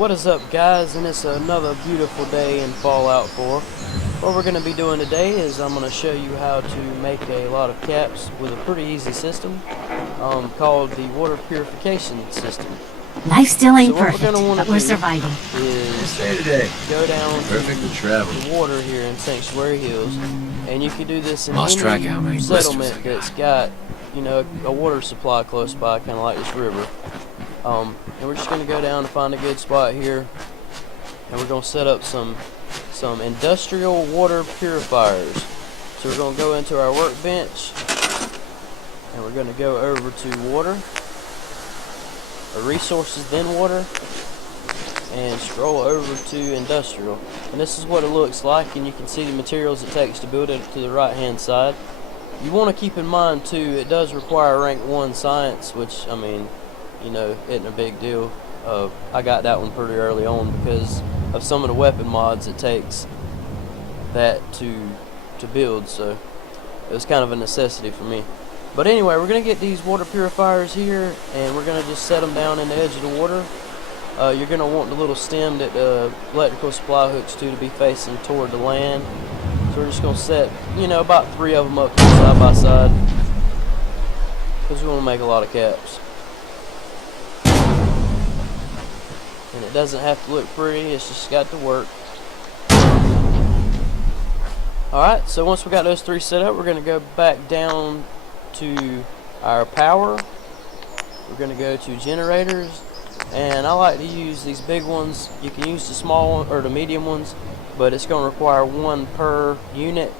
What is up, guys? And it's another beautiful day in Fallout 4. What we're going to be doing today is I'm going to show you how to make a lot of caps with a pretty easy system called the water purification system. Life still ain't So what perfect, we're going to want but to we're do surviving. is today. go down Perfect to travel. the water here in Sanctuary Hills, and you can do this in Lost track any of how many blisters settlement I got. that's got, you know, a water supply close by, kind of like this river. And we're just going to go down and find a good spot here, and we're going to set up some industrial water purifiers. So we're going to go into our workbench, and we're going to go over to water, or resources, then water, and scroll over to industrial. And this is what it looks like, and you can see the materials it takes to build it to the right hand side. You want to keep in mind too, it does require rank 1 science, which, I mean, you know, isn't a big deal. I got that one pretty early on because of some of the weapon mods it takes that to build, so it was kind of a necessity for me. But anyway, we're going to get these water purifiers here, and we're going to just set them down in the edge of the water. You're going to want the little stem that the electrical supply hooks to be facing toward the land. So we're just going to set, you know, about 3 of them up side by side, because we want to make a lot of caps. And it doesn't have to look pretty, it's just got to work. Alright, so once we got those 3 set up, we're going to go back down to our power. We're going to go to generators, and I like to use these big ones. You can use the small one or the medium ones, but it's going to require 1 per unit,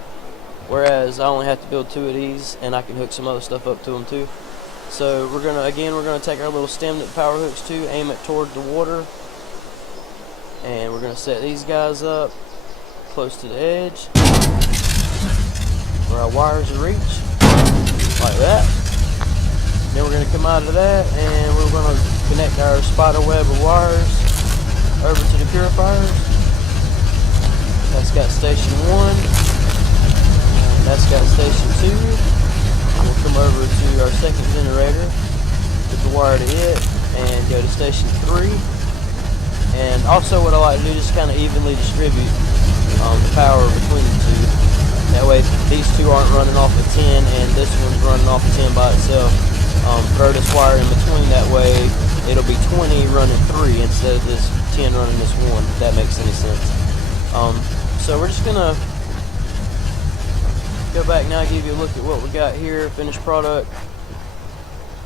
whereas I only have to build 2 of these, and I can hook some other stuff up to them too. So we're going to take our little stem that the power hooks to, aim it toward the water, and we're going to set these guys up close to the edge where our wires will reach, like that. Then we're going to come out of that, and we're going to connect our spider web of wires over to the purifiers. That's got station 1, and that's got station 2. We'll come over to our second generator, put the wire to it, and go to station 3. And also what I like to do is kind of evenly distribute the power between the two. That way these 2 aren't running off of 10 and this one's running off of 10 by itself. Throw this wire in between, that way it'll be 20 running 3 instead of this 10 running this 1, if that makes any sense. So we're just going to go back now and give you a look at what we got here, finished product.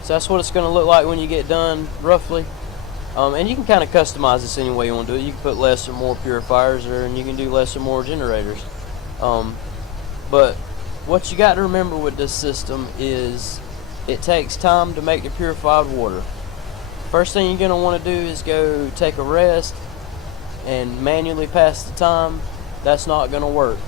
So that's what it's going to look like when you get done, roughly. And you can kind of customize this any way you want to do it. You can put less or more purifiers there, and you can do less or more generators. But what you got to remember with this system is it takes time to make the purified water. First thing you're going to want to do is go take a rest and manually pass the time. That's not going to work.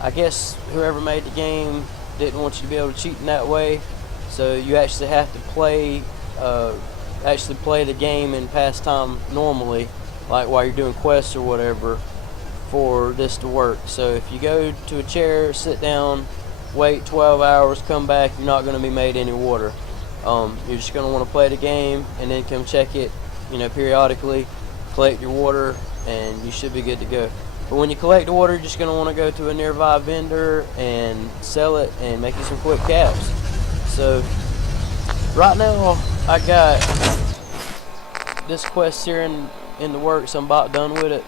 I guess whoever made the game didn't want you to be able to cheat in that way, so you actually have to play the game and pass time normally, like while you're doing quests or whatever, for this to work. So if you go to a chair, sit down, wait 12 hours, come back, you're not going to be made any water. You're just going to want to play the game and then come check it, you know, periodically, collect your water, and you should be good to go. But when you collect the water, you're just going to want to go to a nearby vendor and sell it and make you some quick caps. So right now I got this quest here in the works. I'm about done with it,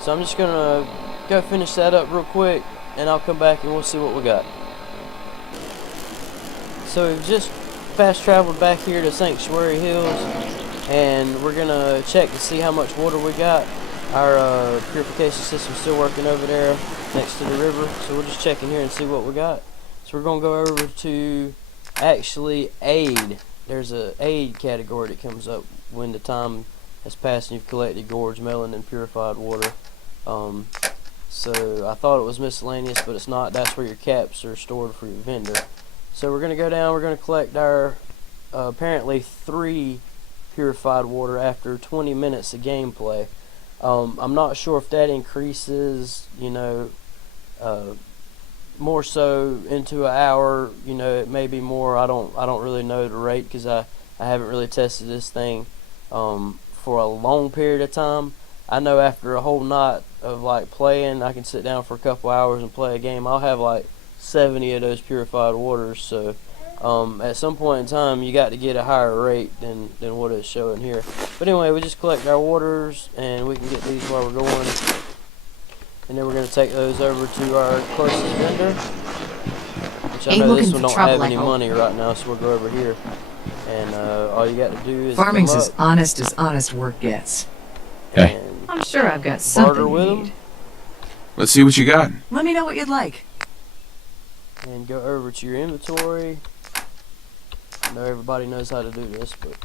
so I'm just gonna go finish that up real quick, and I'll come back and we'll see what we got. So we've just fast traveled back here to Sanctuary Hills, and we're gonna check to see how much water we got. Our purification system's still working over there next to the river, so we're just checking here and see what we got. So we're gonna go over to actually aid. There's a aid category that comes up when the time has passed and you've collected gorge, melon, and purified water. So I thought it was miscellaneous, but it's not. That's where your caps are stored for your vendor. So we're going to go down, we're going to collect our apparently 3 purified water after 20 minutes of gameplay. I'm not sure if that increases, you know, more so into an hour. You know, it may be more. I don't really know the rate because I haven't really tested this thing for a long period of time. I know after a whole night of like playing, I can sit down for a couple hours and play a game. I'll have like 70 of those purified waters. So at some point in time, you got to get a higher rate than what it's showing here. But anyway, we just collect our waters, and we can get these while we're going. And then we're going to take those over to our closest vendor. Which I know this one don't have any money right now, so we'll go over here. And all you got to do is farming's as honest work gets. Okay. I'm sure I've got something with you need. them. Let's see what you got. Let me know what you'd like. And go over to your inventory. I know everybody knows how to do this, but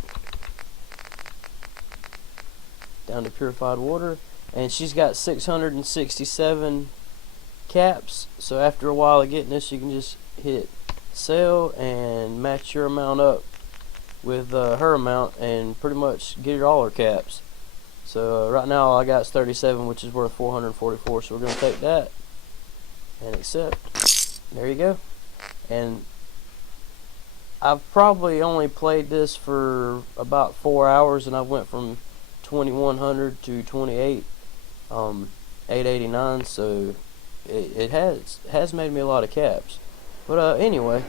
down to purified water. And she's got 667 caps, so after a while of getting this, you can just hit sell and match your amount up with her amount and pretty much get all her caps. So right now all I got is 37, which is worth 444, so we're going to take that and accept. There you go. And I've probably only played this for about 4 hours, and I went from 2100 to 889, so it has made me a lot of caps. But anyway,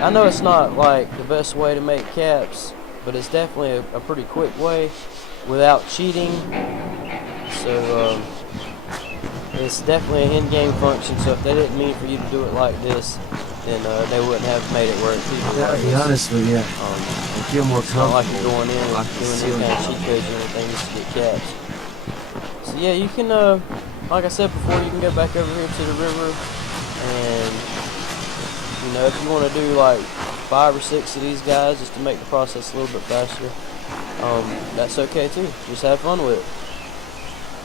I know it's not like the best way to make caps, but it's definitely a pretty quick way without cheating. So it's definitely an in-game function, so if they didn't mean for you to do it like this, then they wouldn't have made it work. Gotta be honest with you, I feel more it's not like comfortable. you're going in and doing any kind of cheat codes or anything just to get caps. So yeah, you can, like I said before, you can go back over here to the river, and you know, if you want to do like 5 or 6 of these guys just to make the process a little bit faster, that's okay too. Just have fun with it.